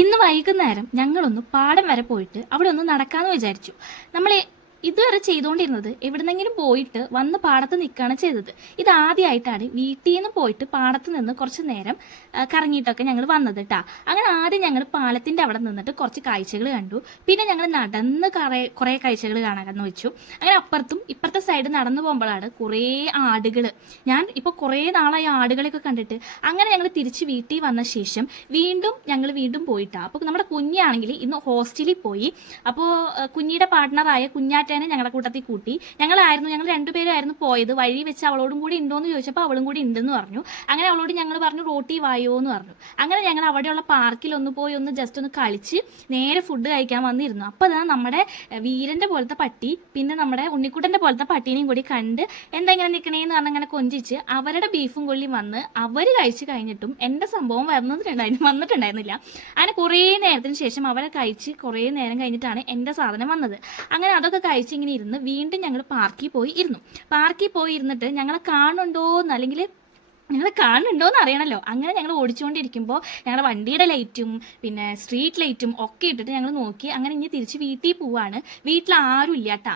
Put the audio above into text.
ഇന്ന് വൈകുന്നേരം ഞങ്ങളൊന്ന് പാടം വരെ പോയിട്ട് അവിടെ ഒന്ന് നടക്കാമെന്ന് വിചാരിച്ചു. നമ്മൾ ഇതുവരെ ചെയ്തുകൊണ്ടിരുന്നത് എവിടുന്നെങ്കിലും പോയിട്ട് വന്ന് പാടത്ത് നിൽക്കുകയാണ് ചെയ്തത്. ഇതാദ്യമായിട്ടാണ് വീട്ടിൽ നിന്ന് പോയിട്ട് പാടത്ത് നിന്ന് കുറച്ച് നേരം കറങ്ങിയിട്ടൊക്കെ ഞങ്ങൾ വന്നത് കേട്ടാ. അങ്ങനെ ആദ്യം ഞങ്ങൾ പാലത്തിൻ്റെ അവിടെ നിന്നിട്ട് കുറച്ച് കാഴ്ചകൾ കണ്ടു. പിന്നെ ഞങ്ങൾ നടന്ന് കുറേ കാഴ്ചകൾ കാണാമെന്ന് വെച്ചു. അങ്ങനെ അപ്പുറത്തും ഇപ്പുറത്തെ സൈഡ് നടന്നു പോകുമ്പോഴാണ് കുറേ ആടുകൾ. ഞാൻ ഇപ്പോൾ കുറേ നാളായി ആടുകളെയൊക്കെ കണ്ടിട്ട്. അങ്ങനെ ഞങ്ങൾ തിരിച്ച് വീട്ടിൽ വന്ന ശേഷം വീണ്ടും പോയിട്ടാ. അപ്പോൾ നമ്മുടെ കുഞ്ഞാണെങ്കിൽ ഇന്ന് ഹോസ്റ്റലിൽ പോയി. അപ്പോൾ കുഞ്ഞിയുടെ പാർട്ട്ണറായ കുഞ്ഞാറ്റേനെ ഞങ്ങളുടെ കൂട്ടത്തിൽ കൂട്ടി. ഞങ്ങൾ രണ്ടുപേരായിരുന്നു പോയത്. വഴി വെച്ച് അവളോടും കൂടി ഉണ്ടോയെന്ന് ചോദിച്ചപ്പോൾ അവളും കൂടി ഉണ്ടെന്ന് പറഞ്ഞു. അങ്ങനെ അവളോട് ഞങ്ങൾ പറഞ്ഞു റോട്ടി വായോ എന്ന് പറഞ്ഞു. അങ്ങനെ ഞങ്ങൾ അവിടെയുള്ള പാർക്കിൽ പോയി ജസ്റ്റ് ഒന്ന് കളിച്ച് നേരെ ഫുഡ് കഴിക്കാൻ വന്നിരുന്നു. അപ്പോൾ അതാ നമ്മുടെ വീരൻ്റെ പോലത്തെ പട്ടി പിന്നെ നമ്മുടെ ഉണ്ണിക്കുട്ടൻ്റെ പോലത്തെ പട്ടീനെയും കൂടി കണ്ട് എന്താ ഇങ്ങനെ നിൽക്കണേന്ന് പറഞ്ഞ് അങ്ങനെ കൊഞ്ചിച്ച് അവരുടെ ബീഫും കൊള്ളിയും വന്ന് അവർ കഴിച്ച് കഴിഞ്ഞിട്ടും എൻ്റെ സംഭവം വന്നിട്ടുണ്ടായിരുന്നില്ല. അങ്ങനെ കുറേ നേരത്തിന് ശേഷം അവരെ കഴിച്ച് കുറേ നേരം കഴിഞ്ഞിട്ടാണ് എൻ്റെ സാധനം വന്നത്. അങ്ങനെ അതൊക്കെ കഴിച്ച് ഇങ്ങനെ ഇരുന്ന് വീണ്ടും ഞങ്ങൾ പാർക്കിൽ പോയി ഇരുന്നിട്ട് ഞങ്ങളെ കാണുന്നുണ്ടോയെന്ന് അറിയണമല്ലോ. അങ്ങനെ ഞങ്ങൾ ഓടിച്ചുകൊണ്ടിരിക്കുമ്പോൾ ഞങ്ങളുടെ വണ്ടിയുടെ ലൈറ്റും പിന്നെ സ്ട്രീറ്റ് ലൈറ്റും ഒക്കെ ഇട്ടിട്ട് ഞങ്ങൾ നോക്കി. അങ്ങനെ ഇനി തിരിച്ച് വീട്ടിൽ പോവാണ്. വീട്ടിൽ ആരും ഇല്ല കേട്ടാ.